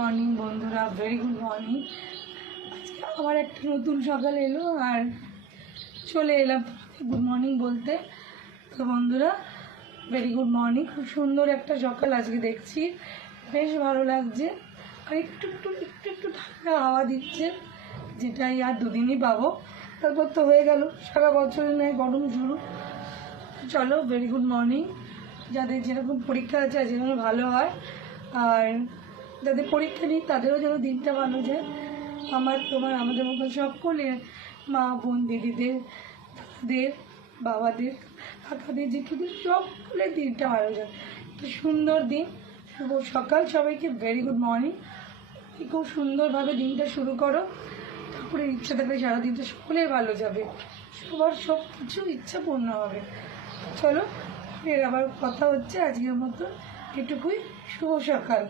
Morning বন্ধুরা, very good morning. আজকে আমার একটা নতুন সকাল এলো আর চলে এলাম গুড মর্নিং বলতে। তো বন্ধুরা, ভেরি গুড মর্নিং। খুব সুন্দর একটা সকাল আজকে দেখছি, বেশ ভালো লাগছে। আর একটু একটু একটু একটু ঠান্ডা হাওয়া দিচ্ছে, যেটাই আর দুদিনই পাবো, তারপর তো হয়ে গেল সারা বছরের নয় গরম শুরু। চলো, ভেরি গুড মর্নিং। যাদের যেরকম পরীক্ষা আছে আজ যেন ভালো হয়, আর যাদের পরীক্ষা নেই তাদেরও যেন দিনটা ভালো যায়। তোমার আমাদের মতো সকলের মা বোন দিদিদের দাদাদের বাবাদের কাকাদের জেঠুদের সকলের দিনটা ভালো যায়। একটা সুন্দর দিন, শুভ সকাল সবাইকে, ভেরি গুড মর্নিং। খুব সুন্দরভাবে দিনটা শুরু করো, তারপরে ইচ্ছা থাকলে সারাদিনটা সকলের ভালো যাবে, সবার সব কিছু ইচ্ছা পূর্ণ হবে। চলো, ফের আবার কথা হচ্ছে। আজকের মতো এটুকুই, শুভ সকাল।